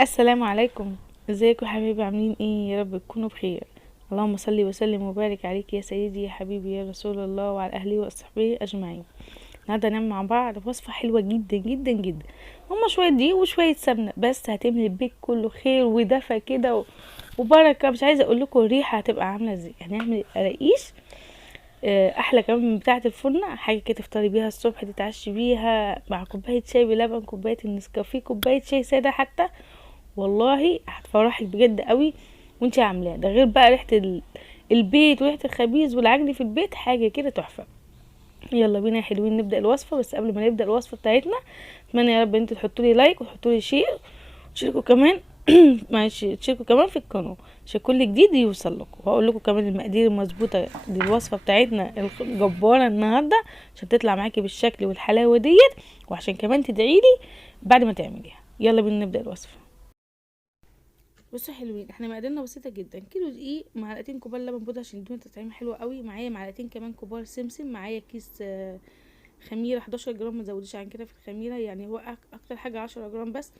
السلام عليكم. ازيكم يا حبايبي؟ عاملين ايه؟ يا رب تكونوا بخير. اللهم صل وسلم وبارك عليك يا سيدي يا حبيبي يا رسول الله وعلى اهله وصحبه اجمعين. النهارده هنعمل مع بعض وصفه حلوه جدا جدا جدا. هما شويه دقيق وشويه سمنه بس هتملي البيت كله خير ودفى كده وبركه. مش عايزه اقول لكم الريحه هتبقى عامله ازاي. هنعمل قراقيش احلى كمان من بتاعه الفرن. حاجه كده تفطري بيها الصبح، تتعشي بيها مع كوبايه شاي بلبن، كوبايه النسكافيه، كوبايه شاي ساده حتى. والله هتفرحك بجد قوي وانتي عاملاه. ده غير بقى ريحه البيت وريحه الخبيز والعجن في البيت، حاجه كده تحفه. يلا بينا يا حلوين نبدا الوصفه. بس قبل ما نبدا الوصفه بتاعتنا، اتمنى يا رب انتوا تحطوا لي لايك وتحطوا لي شير وتشاركوا كمان معلش تشاركوا كمان في القناه عشان كل جديد يوصل لكم. وهقول لكم كمان المقادير المظبوطه للوصفه بتاعتنا الجباره النهارده عشان تطلع معاكي بالشكل والحلاوه ديت، وعشان كمان تدعي لي بعد ما تعمليها. يلا بينا نبدا الوصفه. بصوا حلوين، احنا مقاديرنا بسيطه جدا. كيلو دقيق، معلقتين كبار لبن بودره عشان يدوني تطعيمه حلوه قوي، معايا معلقتين كمان كبار سمسم، معايا كيس خميره 11 جرام، ما تزوديش عن كده في الخميره، يعني هو اكتر حاجه 10 جرام بس.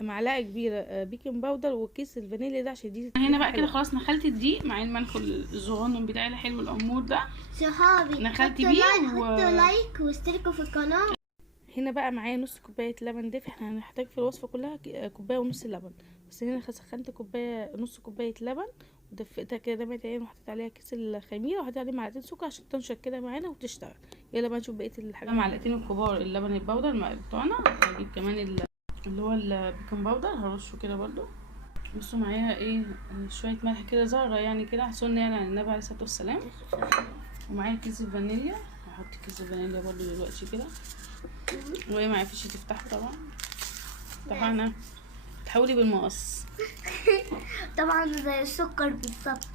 معلقه كبيره بيكنج باودر، وكيس الفانيليا ده عشان دي هنا بقى كده. خلاص نخلت الدقيق مع الملح الصغنن بتاعي الحلو الامور ده صحابي نخلت حطوا بيه حطوا لايك واشتركوا في القناة. هنا بقى معايا نص كوبايه لبن دافي. احنا هنحتاج في الوصفه كلها كوبايه ونص لبن، بس هنا سخنت كوبايه نص كوبايه لبن ودفقتها كده دمت عين، وحطيت عليها كيس الخميره وحطيت عليه معلقتين سكر عشان تنشف كده معانا وتشتغل. يلا بقى نشوف بقيه الحاجات. معلقتين الكبار اللبن البودر بتوعنا، هجيب كمان اللي هو البيكنج باودر هرشه كده برضو. بصوا معايا ايه، شويه ملح كده ذره يعني كده حسن يعني عن النبي عليه الصلاه والسلام. ومعايا كيس الفانيليا، هحط كيس الفانيليا برضو دلوقتي كده. وهي ما عرفتش تفتحه طبعا تحولي بالمقص طبعا زي السكر بالظبط.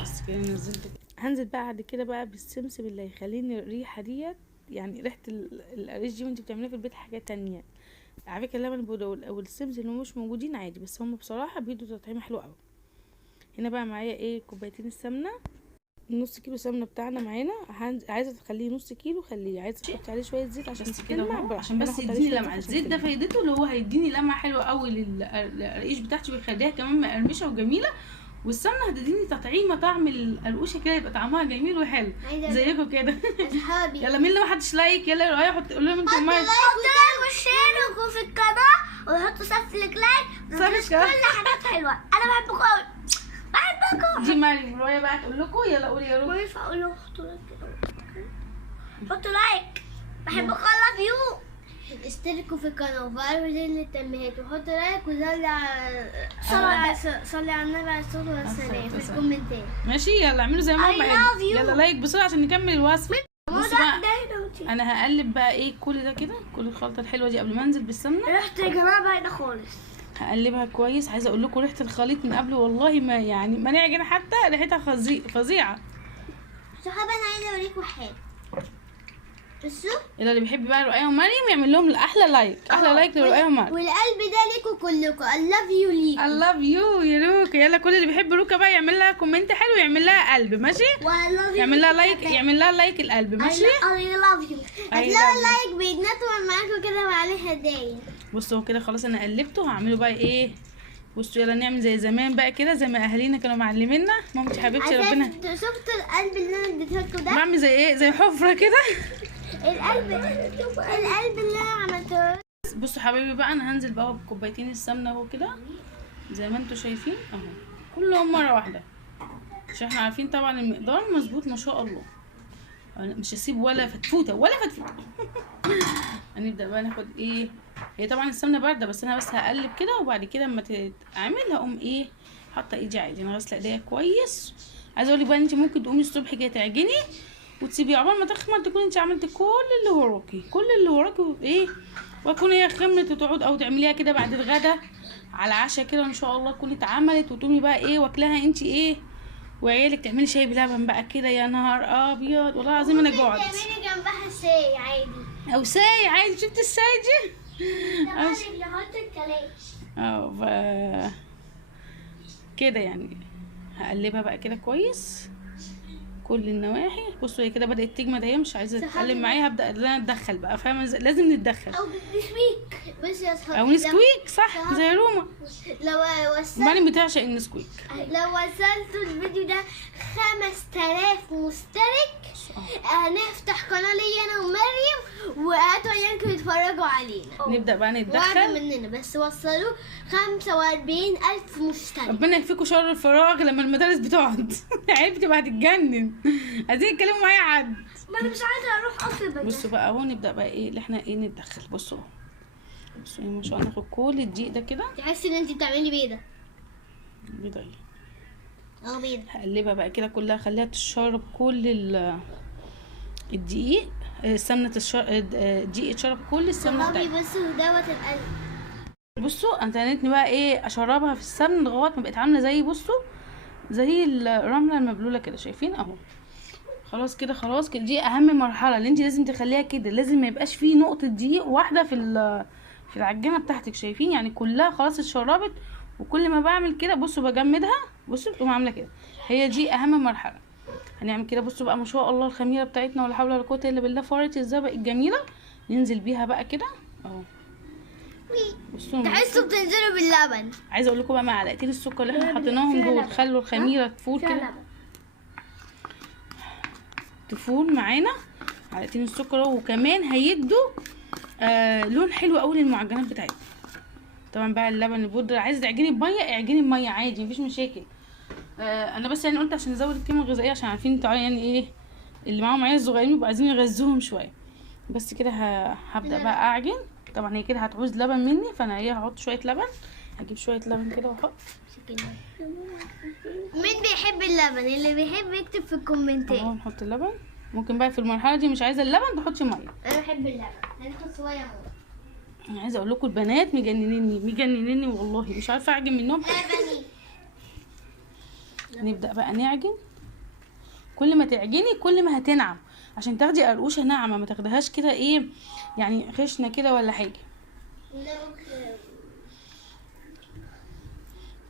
بس كده نزلت. هنزل بقى بعد كده بقى بالسمسم اللي هيخليني الريحه ديت، يعني ريحه القريش دي وانت بتعمليها في البيت حاجه تانية. على فكره اللبن البودرة والسمسم اللي مش موجودين عادي، بس هم بصراحه بيدوا تطعيمه حلوه قوي. هنا بقى معايا ايه كوبايتين السمنه، نص كيلو سمنه بتاعنا معانا. عايزه تخليه نص كيلو خليه، عايزه تحطي عليه شويه زيت عشان بس كده تلمع اهو، عشان أنا بس هحط عليه يديني شوية لمعه. عشان الزيت ده تلمع. فايدته اللي هو هيديني لمعه حلوه قوي للقرقيش بتاعتي، بيخليها كمان مقرمشه وجميله. والسمنه هتديني تطعيمه، طعم القرقوشه كده يبقى طعمها جميل وحلو زيكم كده. اصحابي يلا مين اللي ما حدش لايك؟ يلا يا رؤية قول لهم انتوا حطوا لايك واشتركوا في القناة وحطوا صفلك لايك. مفيش كل حاجات حلوة. انا بحبكم قوي، بحبكم. دي مريم. رؤية بقى تقول لكم يلا قولي يا ما رؤية. ينفع اقول لهم حطوا لايك كده. حطوا لايك، بحبكم. I love you. اشتركوا في القناة وفعلوا زر التنبيهات وحطوا لايك صلي على النبي عليه الصلاة والسلام في الكومنتات. ماشي يلا اعملوا زي ما I هم love قالوا. you. يلا لايك بسرعه عشان نكمل الوصفه. بصوا بقى ده انا هقلب بقى ايه كل ده كده، كل الخلطه الحلوه دي قبل ما انزل بالسمنه. ريحة يا جماعة باينة خالص. هقلبها كويس. عايزه اقول لكم ريحه الخليط من قبل والله ما يعني ما نعجن حتى ريحتها فظيعه. صحابي انا عايزة اوريكم حاجة. بصوا اللي بيحب بقى رؤية ومريم يعمل لهم احلى لايك، احلى لايك لرؤية ومريم. والقلب ده ليكوا كلكم. I love you ليكوا. I love you يا روكا. يلا كل اللي بيحب روكا بقى يعمل لها كومنت حلو، يعمل لها قلب ماشي، I love you. يعمل لها لايك، يعمل لها لايك القلب ماشي. I love you. I هتلاقوا love you. اللايك بيتنطور معاكم كده وعليه هدايا. بصوا كده خلاص انا قلبته. هعمله بقى ايه، بصوا يلا نعمل زي زمان بقى كده، زي ما اهالينا كانوا معلمينا. مامتي حبيبتي ربنا. شفتوا القلب اللي انا اديته لكم ده؟ بعمل زي ايه، زي حفرة كده. القلب اللي انا عملته. بصوا حبايبي بقى انا هنزل بقى بكوبايتين السمنه اهو كده زي ما انتوا شايفين اهو، كلهم مره واحده عشان احنا عارفين طبعا المقدار مظبوط ما شاء الله. أنا مش هسيب ولا فتفوته ولا فتفوته. هنبدا بقى ناخد ايه، هي طبعا السمنه بارده بس انا بس هقلب كده، وبعد كده اما تتعمل هقوم ايه حاطه ايدي عادي. انا غاسله ايديا كويس. عايزه اقول لك بقى انت ممكن تقومي الصبح كده تعجني وتسيبيه عقبال ما تخمر تكون انت عملتي كل اللي وراكي ايه، واكون هي خمرت وتقعد، او تعمليها كده بعد الغدا على عشاء كده ان شاء الله تكون اتعملت، وتقومي بقى ايه واكلاها انت ايه وعيالك. تعملي شاي بلبن بقى كده، يا نهار ابيض والله العظيم انا جوعت. تعملي جنبها شاي عادي او ساي عادي. شفت الساي دي اللي حط الكلاش. كده يعني. هقلبها بقى كده كويس كل النواحي. بصوا هي كده بدات تجمد اهي، مش عايزه تتكلم معايا، هبدا ان انا اتدخل بقى، فاهمه؟ لازم نتدخل. او نسويك بس يا صحابي، او نسكويك، صح زي روما. لو وصلت مريم بتعشق النسكويك. لو وصلتوا الفيديو ده 5000 مشترك هنفتح قناة لي انا ومريم، وهاتوا عيالكم يتفرجوا علينا. نبدا بقى واحدة نتدخل. مننا بس وصلوا 45,000 مشترك. ربنا يكفيكوا شر الفراغ لما المدارس بتقعد. العيال بتبقى هتتجنن، عايزين يتكلموا معايا حد. ما انا مش عايزة اروح اصلا. بصوا بقى اهو نبدا بقى ايه اللي احنا ايه نتدخل. بصوا بصوا ما شاء الله، ناخد كل الدقيق ده كده. تحسي ان انت بتعملي بيضة؟ بيضه بيضة. هقلبها بقى كده كلها، خليها تشرب كل الدقيق، السمنه الدقيق يتشرب كل السمنه صحابي بتاعتها. بصوا دوت القلب. بصوا انت هنتني بقى ايه اشربها في السمن لغايه ما بقت عامله زي، بصوا زي الرمله المبلوله كده، شايفين اهو. خلاص كده، خلاص كده. دي اهم مرحله اللي انت لازم تخليها كده، لازم ما يبقاش فيه نقطه دقيق واحده في العجينه بتاعتك، شايفين؟ يعني كلها خلاص اتشربت. وكل ما بعمل كده بصوا بجمدها، بصوا بتقوم عامله كده. هي دي اهم مرحله. هنعمل كده. بصوا بقى ما شاء الله الخميره بتاعتنا ولا حول ولا قوه الا بالله فرت ازاي بقت جميله. ننزل بيها بقى كده اهو. بصوا تحسوا بتنزلوا باللبن. عايزه اقول لكم بقى معلقتين السكر اللي احنا حطيناهم دول خلوا الخميره تفور كده، تفور معانا. معلقتين السكر وكمان هيدوا لون حلو قوي للمعجنات بتاعتنا. طبعا بقى اللبن البودره، عايزه تعجني بميه اعجني بميه عادي مفيش مشاكل. انا بس يعني قلت عشان نزود القيمه الغذائيه، عشان عارفين انتوا يعني ايه اللي معاهم عيال صغيرين بيبقوا عايزين يغذوهم شويه. بس كده هبدا بقى اعجن. طبعا هي كده هتعوز لبن مني، فانا ايه هحط شويه لبن. هجيب شويه لبن كده واحط. مين بيحب اللبن؟ اللي بيحب يكتب في الكومنتات. اهو نحط اللبن. ممكن بقى في المرحله دي مش عايزه اللبن تحطي ميه. انا بحب اللبن، هنحط شويه ميه. انا عايزه اقول لكم البنات مجننيني والله، مش عارفه اعجن منهم. لبني. نبدا بقى نعجن. كل ما تعجني كل ما هتنعم، عشان تاخدي قرقوشه ناعمه، ما تاخدهاش كده ايه يعني خشنه كده ولا حاجه.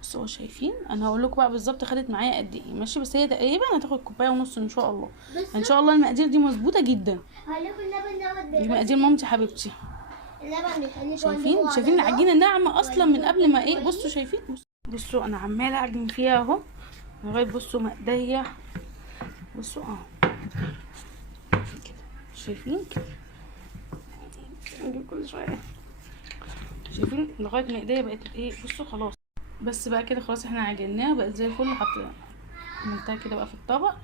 بصوا شايفين؟ انا هقول لكم بقى بالظبط خدت معايا قد ايه ماشي، بس هي تقريبا هتاخد كوبايه ونص ان شاء الله. ان شاء الله المقادير دي مظبوطه جدا. هقول لكم اللبن دوت دي مقادير مامتي حبيبتي. اللبن بيخليكم شايفين العجينه ناعمه اصلا من قبل ما ايه. بصوا شايفين؟ بصوا انا عماله اعجن فيها اهو لغايه بصوا ما ايديا، بصوا اهو كده، شايفين؟ نجيب كل شويه، شايفين لغايه ما ايديا بقت ايه. بصوا خلاص بس بقى كده خلاص احنا عجناها بقت زي الفل. عملتها كده بقى في الطبق.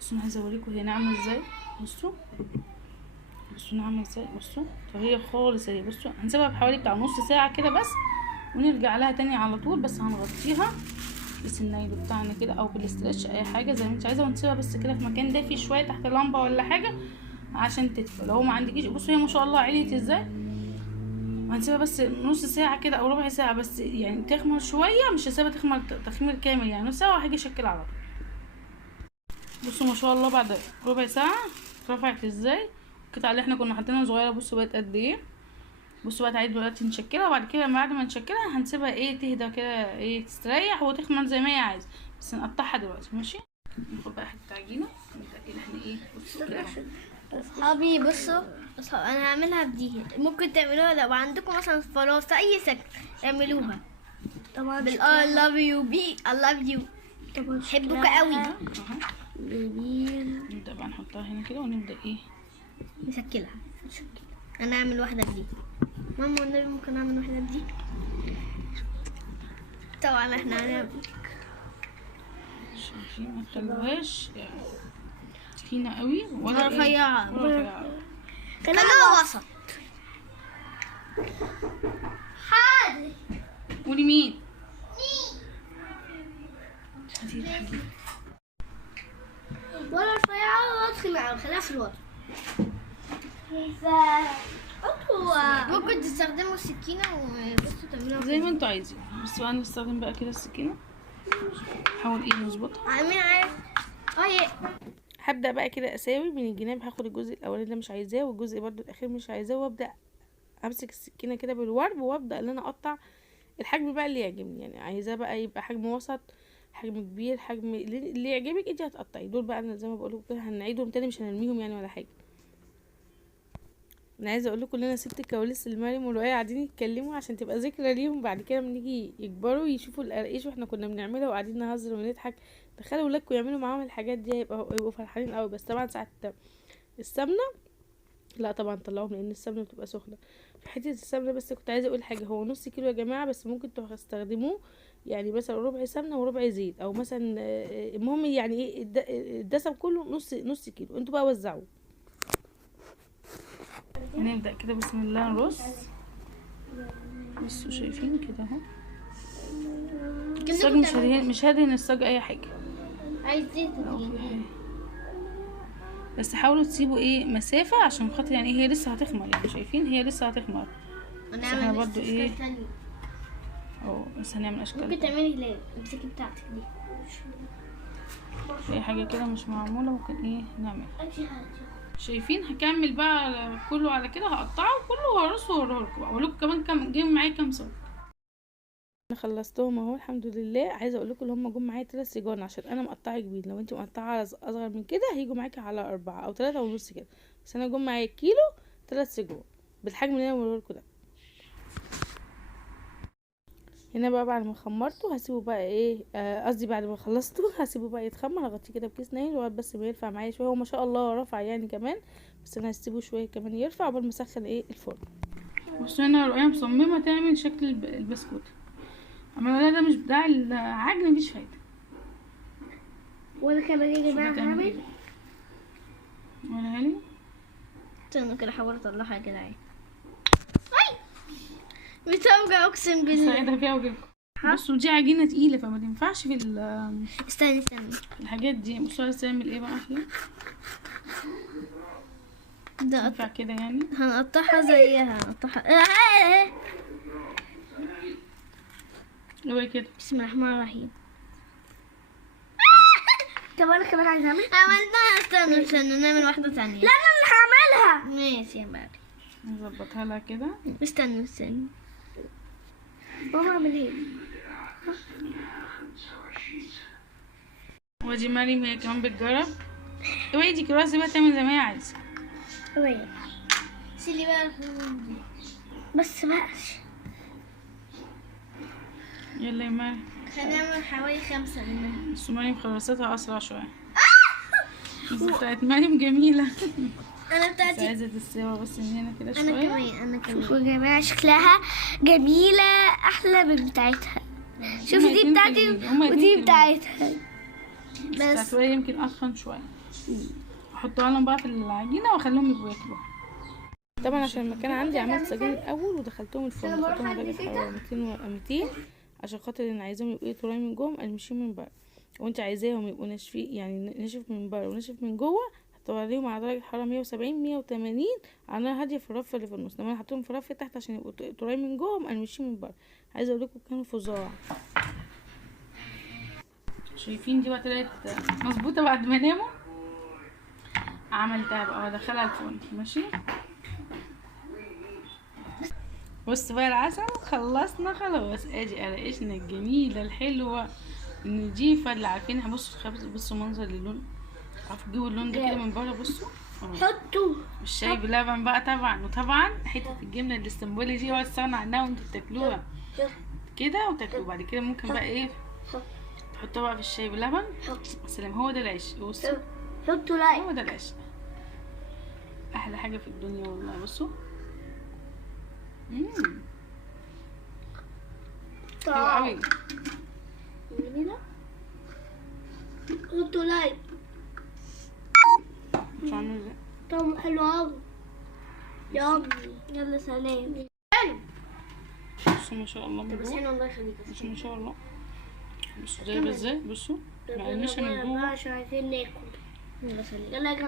بصوا انا عايزه اوريكم هي ناعمه ازاي. بصوا ناعمه ازاي. بصوا طريه خالص اهي. بصوا هنسيبها بحوالي بتاع نص ساعه كده بس، ونرجع لها تاني على طول. بس هنغطيها بالسنايل بتاعنا كده او بالاسترتش اي حاجه زي ما انت عايزه، ونسيبها بس كده في مكان دافي شويه تحت اللمبه ولا حاجه عشان تدفى لو ما عندكيش. بصوا هي ما شاء الله عليت ازاي. وهنسيبها بس نص ساعه كده او ربع ساعه بس، يعني تخمر شويه، مش هسيبها تخمر تخمير كامل يعني نص ساعه، وهاجي اشكل على طول. بصوا ما شاء الله بعد ربع ساعه رفعت ازاي. القطعه اللي احنا كنا حاطينها صغيره بصوا بقت قد ايه. بصوا بقى تعالي دلوقتي نشكلها، وبعد كده بعد ما نشكلها هنسيبها ايه تهدى كده ايه تستريح وتخمر زي ما هي عايزه. بس نقطعها دلوقتي ماشي. ناخد بقى حته عجينه نبدا كده احنا ايه. بصوا كده اصحابي بصوا انا هعملها بدي، ممكن تعملوها لو عندكم مثلا فراشة اي شكل اعملوها طبعا بال I love you بي I love you. بحبك قوي. نبدا بقى نحطها هنا كده ونبدا ايه نشكلها. انا اعمل واحده بدي. ماما والنبي ممكن اعمل واحده بدي. طبعا احنا هنعمل شايفين ما تخلوهاش تخينه قوي ولا رفيعه رفيعه، خلوها وسط. حاضر. قولي مين؟ ولا رفيعه ولا تخينه، خليها في الوسط. ممكن تستخدموا السكينه وبصوا تعملوها زي ما انتوا عايزين. بس بقى نستخدم بقى كده السكينه، نحاول ايه نظبطها. عاملين عارف هبدا بقى كده اساوي من الجناب. هاخد الجزء الاولاني ده مش عايزاه، والجزء برده الاخير مش عايزاه، وابدا امسك السكينه كده بالورب، وابدا ان انا اقطع الحجم بقى اللي يعجبني. يعني عايزاه بقى يبقى حجم وسط، حجم كبير، حجم اللي يعجبك انت هتقطعي. دول بقى انا زي ما بقول لكم كده هنعيدهم تاني، مش هنرميهم يعني ولا حاجه. انا عايزه اقول لكم ان انا سبت الكواليس لمريم ورؤية قاعدين يتكلموا عشان تبقى ذكرى ليهم بعد كده لما نيجي يكبروا يشوفوا القراقيش واحنا كنا بنعملها وقاعدين نهزر ونضحك. تخيلوا ولادكم يعملوا معاهم الحاجات دي، يبقوا فرحانين قوي. بس طبعا ساعه السمنه لا طبعا طلعوهم لان السمنه بتبقى سخنه. في حته السمنه بس كنت عايزه اقول حاجه، هو نص كيلو يا جماعه، بس ممكن تستخدموه يعني مثلا ربع سمنه وربع زيت، او مثلا المهم يعني ايه الدسم كله نص كيلو. انتوا بقى وزعوه. هنبدا كده بسم الله نرص. بصوا شايفين كده اهو. الصاج مش هدهن الصاج اي حاجه. عايز زيت بس حاولوا تسيبوا ايه مسافه عشان خاطر يعني هي لسه هتخمر، يعني شايفين هي لسه هتخمر. بس احنا برضو ايه بس هنعمل اشكال. ممكن تعملي هلال امسكي بتاعتك دي. اي حاجه كده مش معموله ممكن ايه نعمل. شايفين هكمل بقى كله على كده، هقطعه كله وهرصه واوريه لكم. اقول لكم كمان كام جاي معايا كام صاج. انا خلصتهم اهو الحمد لله. عايزه اقول لكم اللي هم جم معايا 3 سيجان عشان انا مقطعه كبير. لو انت مقطعه على اصغر من كده هيجوا معاكي على 4 أو 3.5 كده، بس انا جم معايا كيلو 3 سيجان بالحجم اللي انا بقوله لكم ده. هنا بقى بعد ما خمرته هسيبه بقى ايه قصدي بعد ما خلصته هسيبه بقى يتخمر. اغطيه كده بكيس نايل لغايه بس ما يرفع معايا شويه. هو ما شاء الله رفع يعني كمان، بس انا هسيبه شويه كمان يرفع قبل ما اسخن ايه الفرن. بصوا هنا رؤية مصممه تعمل شكل البسكوت، اما ده مش بتاع العجن مفيش فايده. وانا كمان يا جماعه هعمل ولا هالي استنوا كده احاول اطلعها كده اهي. بتوجع اقسم بالله. ساعدها فيها وجيبكم. بصوا دي عجينه تقيله فما تنفعش في استني الحاجات دي. بصوا عايزه تعمل ايه بقى احلى ده ينفع كده يعني. هنقطعها زيها هنقطعها ايه كده. بسم الله الرحمن الرحيم. طب انا كمان عايزه اعمل عملناها. استنوا نعمل واحده ثانيه. لا انا اللي هعملها. ماشي يا بابي نظبطها لها كده. استنوا بابا اعمل ايه. ودي مريم هي كمان بتجرب. اوعي دي كراسي بقى تعمل زي ما هي عايزه. اوعي شيلي بقى بس يلا يا مريم هنعمل حوالي 5 منها. بس مريم خلصتها اسرع شويه. بتاعت مريم جميله. انا بتاعتي عايزه تستوي بس من هنا كده شويه. انا كمان شوفوا يا جماعه شكلها جميله احلى من بتاعتها. شوفوا دي بتاعتي ودي بتاعتها. بس يمكن اتخن شويه. احطها لهم بقى في العجينه واخليهم يبقوا ياكلوا. طبعا عشان المكان عندي عملت سجين الاول ودخلتهم الفرن، دخلتهم درجه حراره 200 عشان خاطر ان عايزاهم يبقوا طري من جوه مقرمشين من بره، وانت عايزاهم يبقوا ناشفين يعني ناشف من بره وناشف من جوه. هتوريهم على درجه حراره 170 180 على نار هاديه في الرف اللي في النص. لما انا حطيتهم في الرف تحت عشان يبقوا طري من جوه ومقرمشين من بره. عايزه اقول لكم كانوا فظاع. شايفين دي بقى طلعت مظبوطه بعد ما ناموا. عملتها بقى وادخلها الفرن. ماشي بص بقى العسل خلصنا خلاص. ادي قراقشنا الجميله الحلوه النضيفه اللي عارفينها. بصوا منظر اللون. عارفوا تجيبوا اللون ده كده من بره. بصوا حطوا الشاي بلبن بقى طبعا. وطبعا حته الجبنه الاسطنبولي دي اوعوا تستغنوا عنها وانتوا بتاكلوها كده وتاكلوا. بعد كده ممكن بقى ايه تحطوها بقى في الشاي بلبن. سلام. هو ده العيش. بصوا حطوا لايك. هو ده العيش احلى حاجه في الدنيا والله. بصوا حلو قوي. حطوا لايك. مش عامل ازاي طعمه حلو قوي. يلا سلام. بصوا ما شاء الله من بس جوه. هنا الله يخليك. بصوا ما شاء الله. بصوا زي ازاي. بصوا مقرمشه من جوه. عشان عايزين ناكل. يلا سلام. يلا يا جماعه.